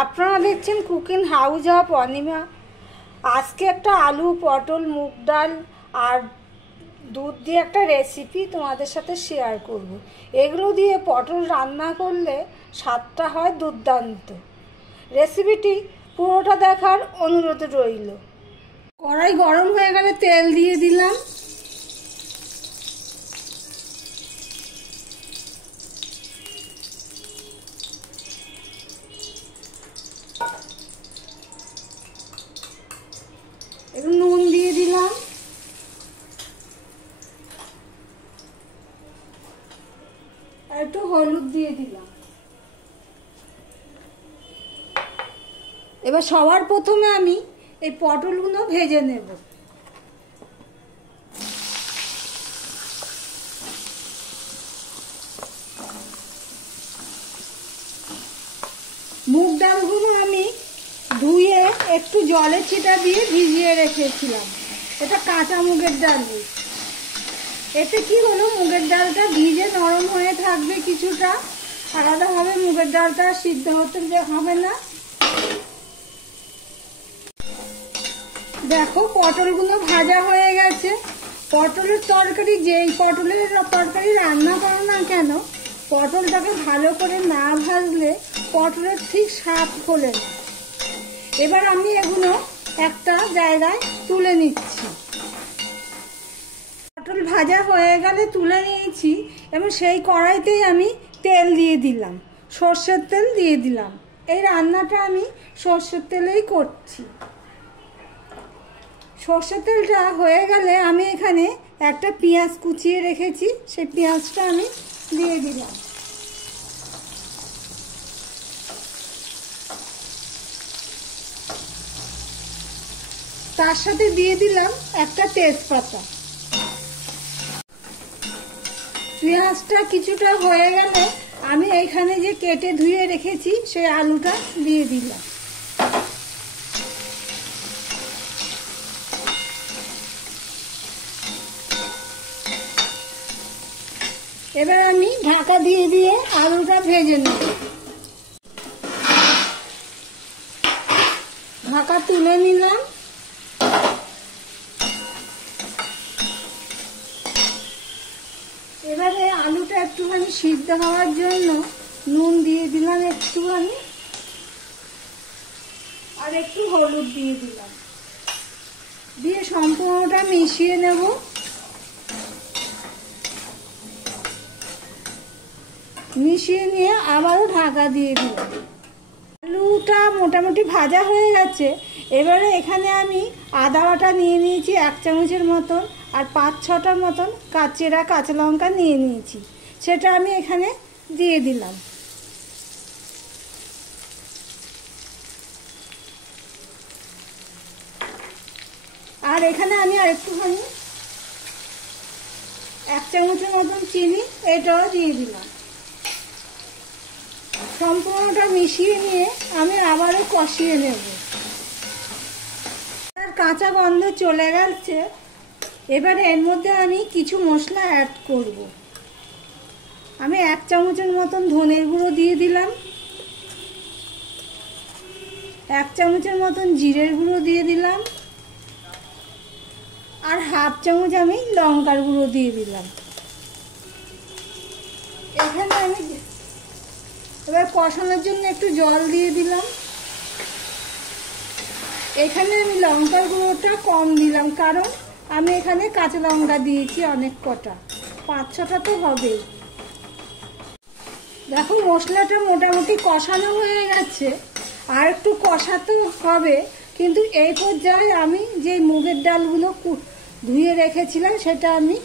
আপনারা দেখছেন cooking house of Anima. আজকে একটা আলু পটল মুগ ডাল আর দুধ দিয়ে একটা রেসিপি তোমাদের সাথে শেয়ার করব। এগুলো দিয়ে পটল রান্না করলে স্বাদটা হয় দুর্দান্ত। রেসিপিটি পুরোটা দেখার অনুরোধ রইল। কড়াই গরম হয়ে গেলে তেল দিয়ে দিলাম। একটু নুন দিয়ে দিলাম, আর একটু হলুদ দিয়ে দিলাম। এবার সবার প্রথমে আমি এই পটলগুলো ভেজে নেব। মুগ ডালগুলো আমি ধুয়ে একটু জলের ছিটা দিয়ে ভিজিয়ে রেখেছিলাম। এটা কাঁচা মুগের ডাল। এতে কি হলো, মুগের ডালটা ভিজে নরম হয়ে থাকবে, কিছুটা আলাদাভাবে মুগের ডালটা সিদ্ধ হতে হবে না। দেখো পটলগুলো ভাজা হয়ে গেছে। পটলের তরকারি, যেই পটলের তরকারি রান্না করো না কেন, পটলটাকে ভালো করে না ভাজলে পটলের ঠিক স্বাদ খোলে না। এবার আমি এগুলো একটা জায়গায় তুলে নিচ্ছি। পটল ভাজা হয়ে গেলে তুলে নিয়েছি এবং সেই কড়াইতেই আমি তেল দিয়ে দিলাম, সর্ষের তেল দিয়ে দিলাম। এই রান্নাটা আমি সর্ষের তেলেই করছি। সর্ষের তেলটা হয়ে গেলে আমি এখানে একটা পেঁয়াজ কুচিয়ে রেখেছি, সেই পেঁয়াজটা আমি দিয়ে দিলাম। তার সাথে দিয়ে দিলাম একটা তেজপাতা। পেঁয়াজটা কিছুটা হয়ে গেলে আমি এইখানে যে কেটে ধুয়ে রেখেছি সেই আলুটা দিয়ে দিলাম। এবার আমি ঢাকা দিয়ে দিয়ে আলুটা ভেজে নেব। ঢাকা তুলে নিলাম। এবারে আলুটা একটুখানি সিদ্ধ হওয়ার জন্য নুন দিয়ে দিলাম একটুখানি, আর একটু হলুদ দিয়ে দিলাম, দিয়ে সম্পূর্ণটা মিশিয়ে নেব। মিশিয়ে নিয়ে আবারও ঢাকা দিয়ে দিলাম। আলুটা মোটামুটি ভাজা হয়ে গেছে। এবারে এখানে আমি আদা বাটা নিয়ে নিয়েছি 1 চামচের মতন, আর 5-6টার মতন চেরা কাঁচা লঙ্কা নিয়ে নিয়েছি, সেটা আমি এখানে দিয়ে দিলাম। আর এখানে আমি আরেকটুখানি 1 চামচের মতন চিনি এটাও দিয়ে দিলাম। সম্পূর্ণটা মিশিয়ে নিয়ে আমি আবারও কষিয়ে নেব। আর কাঁচা গন্ধ চলে গেছে। এবারে এর মধ্যে আমি কিছু মশলা অ্যাড করব। আমি 1 চামচের মতন ধনের গুঁড়ো দিয়ে দিলাম, 1 চামচের মতন জিরের গুঁড়ো দিয়ে দিলাম, আর 1/2 চামচ আমি লঙ্কার গুঁড়ো দিয়ে দিলাম। এখানে আমি এবার কষানোর জন্য একটু জল দিয়ে দিলাম। এখানে আমি লঙ্কার গুঁড়োটা কম দিলাম, কারণ আমি এখানে কাঁচা লঙ্কা দিয়েছি অনেক কটা, 5-6টা তো হবেই। দেখো মশলাটা মোটামুটি কষানো হয়ে গেছে, আর একটু কষাতে হবে। কিন্তু এই পর্যায়ে আমি যে মুগের ডালগুলো ধুয়ে রেখেছিলাম সেটা আমি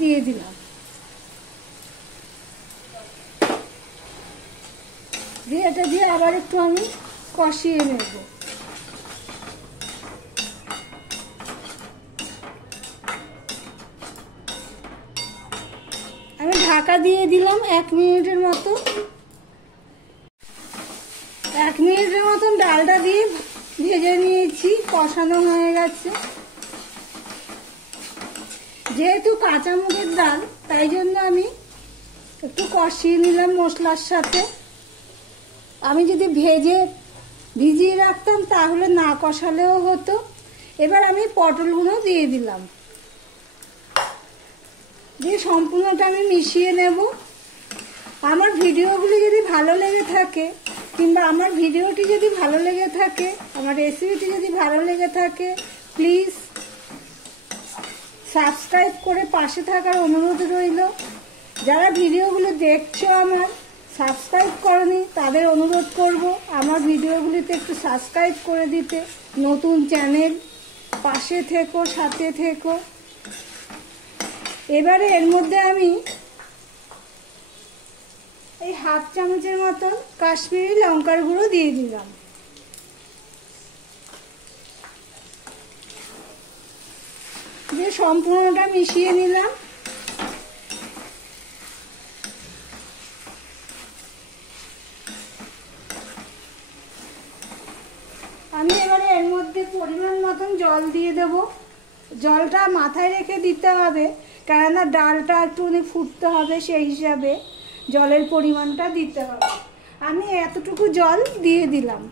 দিয়ে দিলাম। দিয়ে এটা দিয়ে আবার একটু আমি কষিয়ে নেব। আমি ঢাকা দিয়ে দিলাম 1 মিনিটের মতো। 1 মিনিটের মতন ডালটা দিয়ে ভেজে নিয়েছি, কষানো হয়ে গেছে। যেহেতু কাঁচা মুগের ডাল, তাই জন্য আমি একটু কষিয়ে নিলাম মশলার সাথে। আমি যদি ভেজে ভিজিয়ে রাখতাম, তাহলে না কষালেও হতো। এবার আমি পটলগুলো দিয়ে দিলাম, দিয়ে সম্পূর্ণটা আমি মিশিয়ে নেব। আমার ভিডিওগুলি যদি ভালো লেগে থাকে, কিংবা আমার ভিডিওটি যদি ভালো লেগে থাকে, আমার রেসিপিটি যদি ভালো লেগে থাকে, প্লিজ সাবস্ক্রাইব করে পাশে থাকার অনুরোধ রইল। যারা ভিডিওগুলো দেখছো আমার সাবস্ক্রাইব করনি, তাদের অনুরোধ করব আমার ভিডিওগুলিতে একটু সাবস্ক্রাইব করে দিতে। নতুন চ্যানেল, পাশে থেকো, সাথে থেকো। এবারে এর মধ্যে আমি এই হাফ চামচের মতন কাশ্মীরি লঙ্কার গুঁড়ো দিয়ে দিলাম। দিয়ে সম্পূর্ণটা মিশিয়ে নিলাম। আমি এবারে এর মধ্যে পরিমাণ মতন জল দিয়ে দেব। জলটা মাথায় রেখে দিতে হবে, কেননা ডালটা একটুখানি ফুটতে হবে, সেই হিসাবে জলের পরিমাণটা দিতে হবে। আমি এতটুকু জল দিয়ে দিলাম।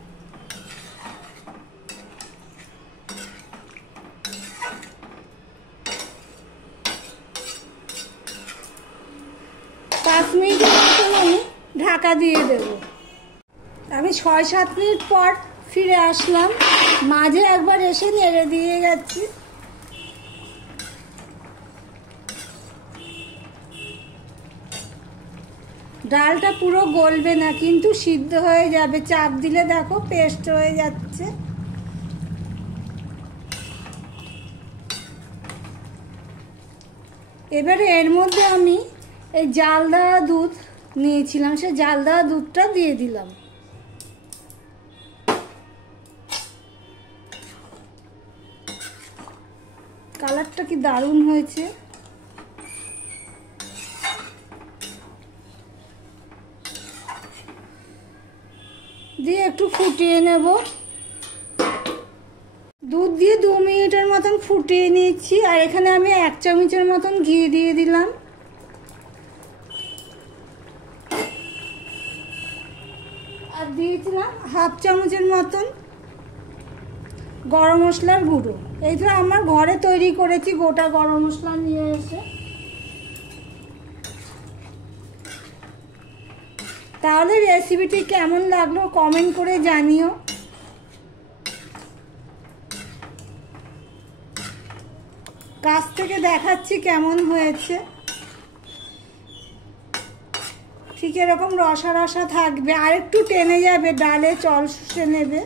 আমি ঢাকা দিয়ে দেব। আমি 6-7 মিনিট পর ফিরে আসলাম, মাঝে একবার এসে নেড়ে দিয়ে গেছি। ডালটা পুরো গলবে না, কিন্তু সিদ্ধ হয়ে যাবে। চাপ দিলে দেখো পেস্ট হয়ে যাচ্ছে। এবারে এর মধ্যে আমি এই জাল দেওয়া দুধ নিয়েছিলাম, সে জাল দেওয়া দুধটা দিয়ে দিলাম। কালারটা কি দারুণ হয়েছে। দিয়ে একটু ফুটিয়ে নেব। দুধ দিয়ে 2 মিনিটের মতন ফুটিয়ে নিচ্ছি। আর এখানে আমি 1 চামচের মতন ঘি দিয়ে দিলাম। আর দিয়েছিলাম হাফ চামচের মতন গরম মশলার গুঁড়ো। এইটা আমার ঘরে তৈরি করেছি, গোটা গরম মশলা নিয়ে এসে। তাহলে রেসিপিটি কেমন লাগলো কমেন্ট করে জানিও। কাছ থেকে দেখাচ্ছি কেমন হয়েছে। ঠিক এরকম রসা রসা থাকবে, আর একটু টেনে যাবে, ডালে জল শুষে নেবে।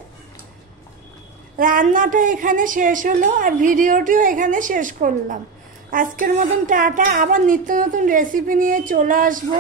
রান্নাটা এখানে শেষ হলো, আর ভিডিওটিও এখানে শেষ করলাম। আজকের মতন টাটা। আবার নিত্য নতুন রেসিপি নিয়ে চলে আসবো।